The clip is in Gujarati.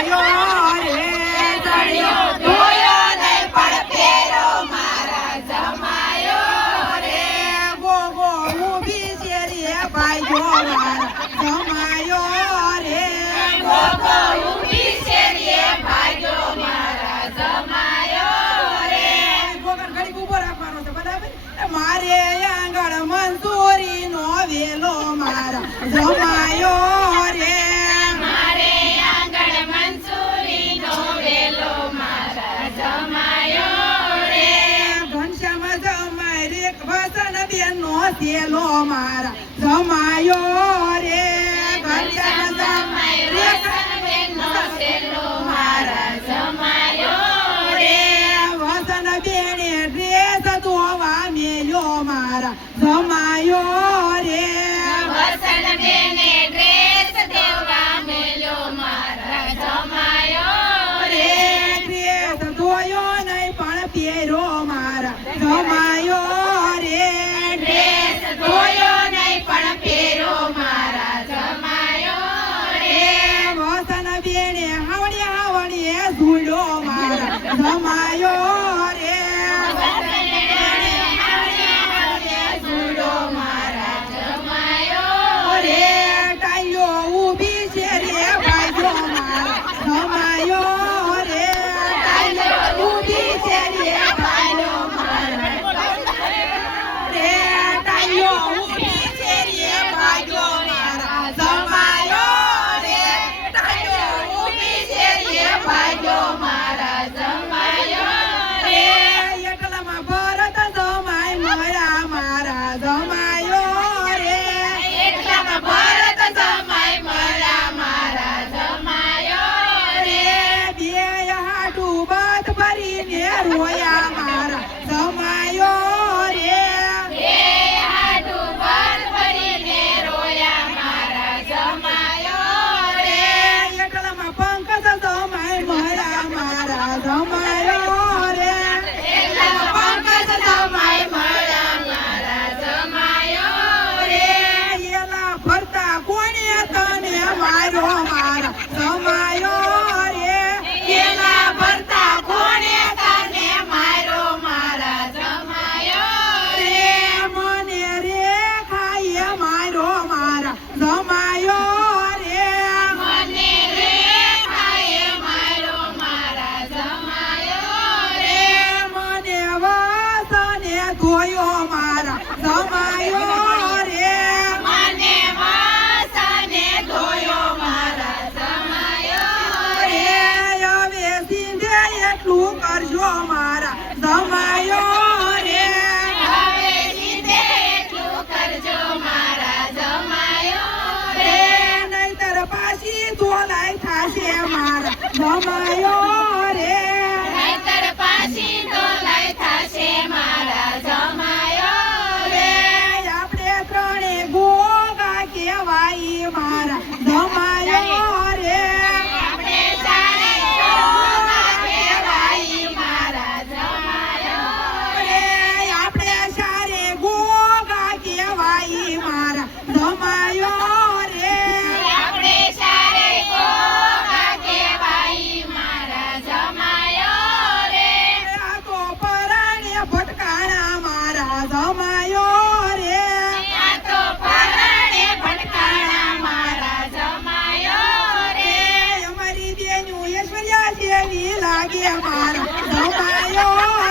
જમાયો રે સળિયો ધોયો નહીં પણ ફેરો મારા જમાયો રે ગોગો ઊભી છે રે ભાઈઓ મારા જમાયો રે ગોગો ઊભી છે રે ભાગ્યો મારા જમાયો રે ગોગન ઘડીક ઊભો રાખવાનો છે બરાબર મારે આંગળ મંજૂરી નો વેલો મારા જમાયો રે મારે આંગણ મંસૂરીનો વેલો મારા જમાયો રે ઘનશ્યામ જમાય રે વસન બેન નો થેલો મારા જમાયો રે ઘનશ્યામ જમાય રે બેનનો છેલ્લો મારા જમાયો રે વસન બેને ડ્રેસ ધોવા મેલ્યો મારા જમાયો રે વસન બેને ડ્રેસ દેવા મેલ્યો મારા જમાયો રે ડ્રેસ ધોયો નહીં પણ પહેરો મારા જમાયો રે ડ્રેસ ધોયો નહીં પણ પહેરો મારા જમાયો રે વસન બેને હાવણીએ ઝૂલ્યો મારા જમાયો રે જુડો મારા જમાયો રે ટાઈઓ ઊભી છે રે ભાઈઓ મારા જમાયો રે ટાઈલો ઊભી છે રે ભાઈલો મારા રે ટાઈઓ ઊભી છે રે ભાઈઓ મારા જમાયો રે ટાઈલો ઊભી છે રે ભાઈલો મારા જમાયો રે એકલામાં ભરત જમાય મળ્યા મારા જમાયો રે એટલામાં ભરત જમાય મળ્યા મારા જમાયો રે બે હાટું બત ભરીને રોયા મારા જમાયો રે બે હાડું બંધ ભરીને રોયા મારા જમાયો રે એકલામાં પંકજ જમાય મળ્યા મારા જમાયો રે એટલામાં પંકજ જમાય મળ્યા મારા જમાયો રે એલા ફરતા કોણે તને માર્યો મારા જમાયો રે એલા ભરતા કોણે તને માર્યો મારા જમાયો રે મને રે ખાઈએ માર્યો મારા જમાયો રે મને રે ખાએ માર્યો મારા જમાયો રે મને વસને ધોયો મારા જમાયો રે મને વાસને ધોયો મારા જમાયો રે રે હવે સિંધે એટલું કરજો મારા જમાયો રે હવે જીતે એટલું કરજો મારા જમાયો રે નહીતર પાછી ધોલાઈ થાશે મારા જમાયો રે નહીતર પાછી ધોલાઈ થશે મારા જમાયો રે આપણે ત્રણે ગોગા કહેવાય મારા જમાયો રે આપણે ચારે ગોગા કહેવાય મારા જમાયો રે આપણે સારે ગોગા કહેવાય મારા જમાયો રે આપણે ચારે ગોગા કહેવાય મારા જમાયો રે આ તો પરાણે ભટકાણા મારા જમાયો રે આ તો પરાણે ભટકાણા મારા જમાયો રે અમારી બેનું ઐશ્વર્યા જેવી લાગે મારા જમાયો